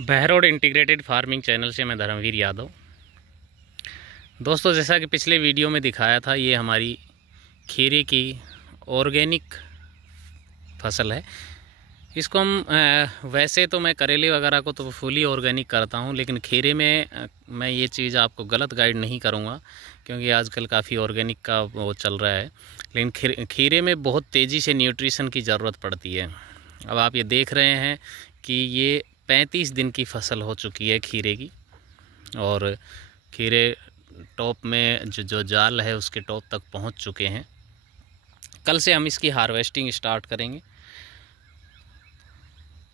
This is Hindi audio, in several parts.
बहरोड इंटीग्रेटेड फार्मिंग चैनल से मैं धर्मवीर यादव। दोस्तों, जैसा कि पिछले वीडियो में दिखाया था, ये हमारी खीरे की ऑर्गेनिक फसल है। इसको हम वैसे तो मैं करेले वगैरह को तो फुली ऑर्गेनिक करता हूँ, लेकिन खीरे में मैं ये चीज़ आपको गलत गाइड नहीं करूँगा, क्योंकि आजकल काफ़ी ऑर्गेनिक का वो चल रहा है। लेकिन खीरे में बहुत तेज़ी से न्यूट्रिशन की ज़रूरत पड़ती है। अब आप ये देख रहे हैं कि ये 35 दिन की फसल हो चुकी है खीरे की, और खीरे टॉप में जो जाल है उसके टॉप तक पहुंच चुके हैं। कल से हम इसकी हार्वेस्टिंग स्टार्ट करेंगे।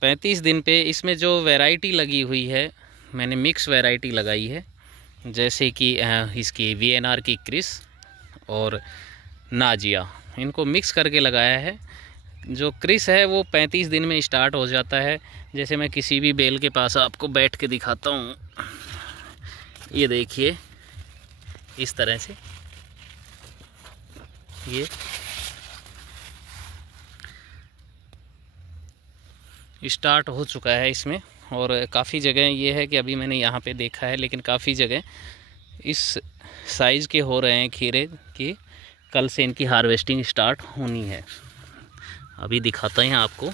35 दिन पे इसमें जो वैरायटी लगी हुई है, मैंने मिक्स वैरायटी लगाई है, जैसे कि इसकी VNR की क्रिस और नाजिया, इनको मिक्स करके लगाया है। जो क्रिस है वो 35 दिन में स्टार्ट हो जाता है। जैसे मैं किसी भी बेल के पास आपको बैठ के दिखाता हूँ, ये देखिए, इस तरह से ये स्टार्ट हो चुका है इसमें। और काफ़ी जगह ये है कि अभी मैंने यहाँ पे देखा है, लेकिन काफ़ी जगह इस साइज़ के हो रहे हैं खीरे की। कल से इनकी हार्वेस्टिंग स्टार्ट होनी है। अभी दिखाते हैं आपको।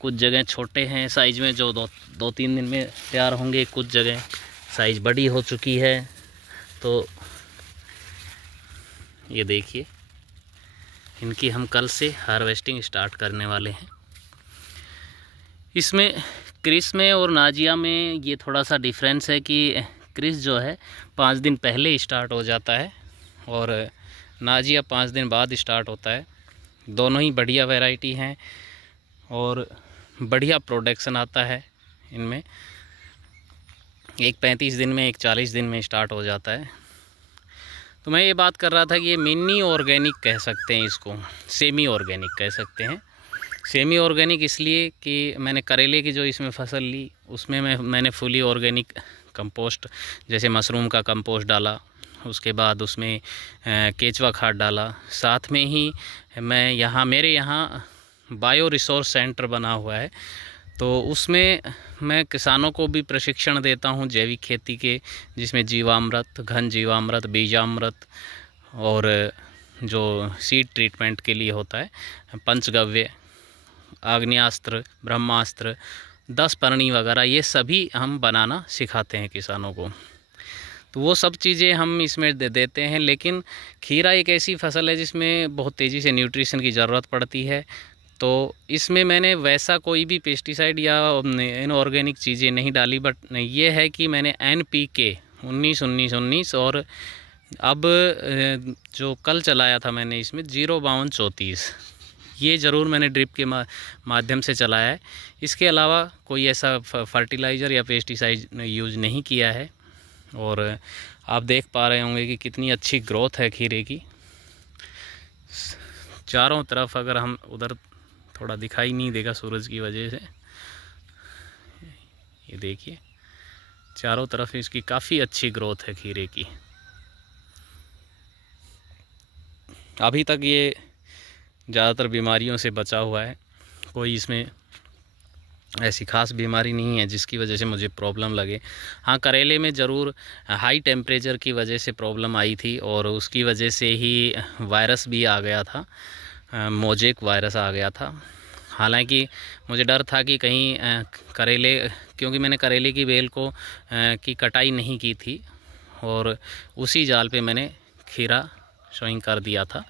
कुछ जगह छोटे हैं साइज़ में, जो दो तीन दिन में तैयार होंगे। कुछ जगह साइज़ बड़ी हो चुकी है। तो ये देखिए, इनकी हम कल से हार्वेस्टिंग स्टार्ट करने वाले हैं। इसमें क्रिस में और नाजिया में ये थोड़ा सा डिफरेंस है कि क्रिस जो है 5 दिन पहले स्टार्ट हो जाता है और नाजिया 5 दिन बाद स्टार्ट होता है। दोनों ही बढ़िया वैरायटी हैं और बढ़िया प्रोडक्शन आता है इनमें। एक 35 दिन में, एक 40 दिन में स्टार्ट हो जाता है। तो मैं ये बात कर रहा था कि ये मिनी ऑर्गेनिक कह सकते हैं इसको, सेमी ऑर्गेनिक कह सकते हैं। सेमी ऑर्गेनिक इसलिए कि मैंने करेले की जो इसमें फसल ली, उसमें मैंने फुली ऑर्गेनिक कंपोस्ट, जैसे मशरूम का कंपोस्ट डाला, उसके बाद उसमें केचुआ खाद डाला। साथ में ही मैं मेरे यहाँ बायो रिसोर्स सेंटर बना हुआ है, तो उसमें मैं किसानों को भी प्रशिक्षण देता हूं जैविक खेती के, जिसमें जीवामृत, घन जीवामृत, बीजामृत और जो सीड ट्रीटमेंट के लिए होता है पंचगव्य, आग्नेयास्त्र, ब्रह्मास्त्र, 10 परणी वगैरह, ये सभी हम बनाना सिखाते हैं किसानों को। तो वो सब चीज़ें हम इसमें देते हैं। लेकिन खीरा एक ऐसी फसल है जिसमें बहुत तेज़ी से न्यूट्रिशन की ज़रूरत पड़ती है। तो इसमें मैंने वैसा कोई भी पेस्टिसाइड या इनऑर्गेनिक चीज़ें नहीं डाली, बट ये है कि मैंने NPK 19-19-19 और अब जो कल चलाया था मैंने इसमें 052-34, ये ज़रूर मैंने ड्रिप के माध्यम से चलाया है। इसके अलावा कोई ऐसा फर्टिलाइज़र या पेस्टिसाइड यूज़ नहीं किया है। और आप देख पा रहे होंगे कि कितनी अच्छी ग्रोथ है खीरे की। चारों तरफ, अगर हम उधर थोड़ा दिखाई नहीं देगा सूरज की वजह से, ये देखिए, चारों तरफ इसकी काफ़ी अच्छी ग्रोथ है खीरे की। अभी तक ये ज़्यादातर बीमारियों से बचा हुआ है। कोई इसमें ऐसी खास बीमारी नहीं है जिसकी वजह से मुझे प्रॉब्लम लगे। हाँ, करेले में ज़रूर हाई टेम्परेचर की वजह से प्रॉब्लम आई थी, और उसकी वजह से ही वायरस भी आ गया था, मोजेक वायरस आ गया था। हालांकि मुझे डर था कि कहीं करेले, क्योंकि मैंने करेले की बेल को की कटाई नहीं की थी और उसी जाल पे मैंने खीरा शोइंग कर दिया था,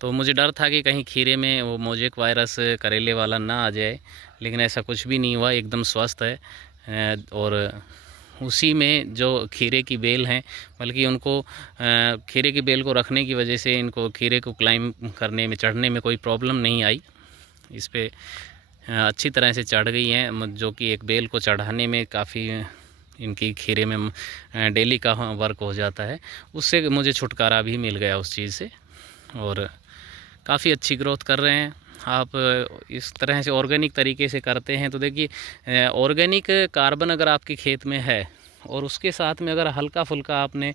तो मुझे डर था कि कहीं खीरे में वो मोजेक वायरस करेले वाला ना आ जाए। लेकिन ऐसा कुछ भी नहीं हुआ, एकदम स्वस्थ है। और उसी में जो खीरे की बेल हैं, बल्कि उनको खीरे की बेल को रखने की वजह से इनको खीरे को क्लाइंब करने में, चढ़ने में कोई प्रॉब्लम नहीं आई। इस पे अच्छी तरह से चढ़ गई हैं, जो कि एक बेल को चढ़ाने में काफ़ी इनकी खीरे में डेली का वर्क हो जाता है। उससे मुझे छुटकारा भी मिल गया उस चीज़ से, और काफ़ी अच्छी ग्रोथ कर रहे हैं। आप इस तरह से ऑर्गेनिक तरीके से करते हैं तो देखिए, ऑर्गेनिक कार्बन अगर आपके खेत में है और उसके साथ में अगर हल्का फुल्का आपने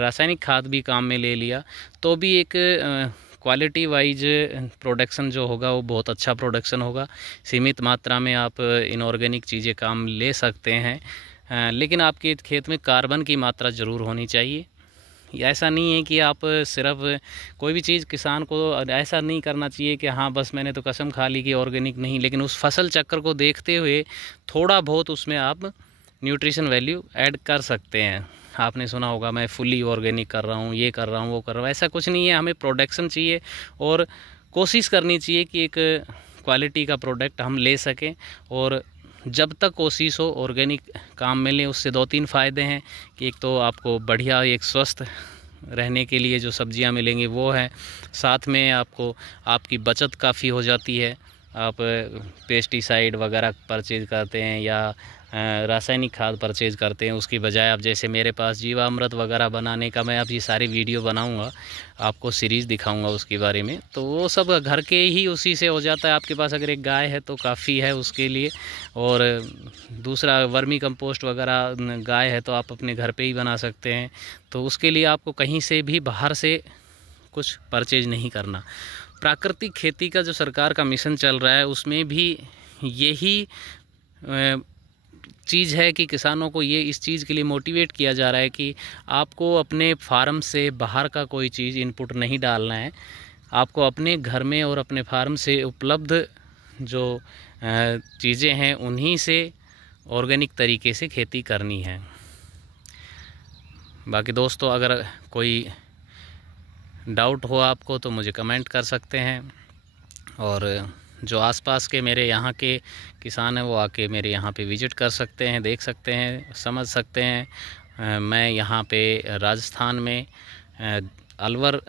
रासायनिक खाद भी काम में ले लिया, तो भी एक क्वालिटी वाइज प्रोडक्शन जो होगा वो बहुत अच्छा प्रोडक्शन होगा। सीमित मात्रा में आप इनऑर्गेनिक चीज़ें काम ले सकते हैं, लेकिन आपके खेत में कार्बन की मात्रा ज़रूर होनी चाहिए। ऐसा नहीं है कि आप सिर्फ कोई भी चीज़ किसान को ऐसा नहीं करना चाहिए कि हाँ बस मैंने तो कसम खा ली कि ऑर्गेनिक नहीं, लेकिन उस फसल चक्र को देखते हुए थोड़ा बहुत उसमें आप न्यूट्रिशन वैल्यू ऐड कर सकते हैं। आपने सुना होगा मैं फुली ऑर्गेनिक कर रहा हूँ, ये कर रहा हूँ, वो कर रहा हूँ, ऐसा कुछ नहीं है। हमें प्रोडक्शन चाहिए और कोशिश करनी चाहिए कि एक क्वालिटी का प्रोडक्ट हम ले सकें। और जब तक कोशिश हो ऑर्गेनिक काम मिले, उससे 2-3 फ़ायदे हैं कि एक तो आपको बढ़िया एक स्वस्थ रहने के लिए जो सब्जियां मिलेंगी वो है, साथ में आपको आपकी बचत काफ़ी हो जाती है। आप पेस्टिसाइड वगैरह परचेज़ करते हैं या रासायनिक खाद परचेज़ करते हैं, उसकी बजाय आप जैसे मेरे पास जीवामृत वगैरह बनाने का मैं अब ये सारी वीडियो बनाऊंगा, आपको सीरीज़ दिखाऊंगा उसके बारे में, तो वो सब घर के ही उसी से हो जाता है। आपके पास अगर एक गाय है तो काफ़ी है उसके लिए। और दूसरा वर्मी कंपोस्ट वगैरह गाय है तो आप अपने घर पे ही बना सकते हैं, तो उसके लिए आपको कहीं से भी बाहर से कुछ परचेज नहीं करना। प्राकृतिक खेती का जो सरकार का मिशन चल रहा है उसमें भी यही चीज़ है कि किसानों को ये इस चीज़ के लिए मोटिवेट किया जा रहा है कि आपको अपने फार्म से बाहर का कोई चीज़ इनपुट नहीं डालना है। आपको अपने घर में और अपने फार्म से उपलब्ध जो चीज़ें हैं उन्हीं से ऑर्गेनिक तरीके से खेती करनी है। बाकी दोस्तों अगर कोई डाउट हो आपको तो मुझे कमेंट कर सकते हैं, और जो आसपास के मेरे यहाँ के किसान हैं वो आके मेरे यहाँ पे विज़िट कर सकते हैं, देख सकते हैं, समझ सकते हैं। मैं यहाँ पे राजस्थान में अलवर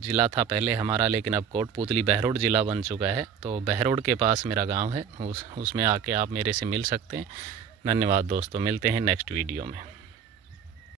ज़िला था पहले हमारा, लेकिन अब कोटपूतली बहरोड ज़िला बन चुका है, तो बहरोड के पास मेरा गांव है, उसमें आके आप मेरे से मिल सकते हैं। धन्यवाद दोस्तों, मिलते हैं नेक्स्ट वीडियो में।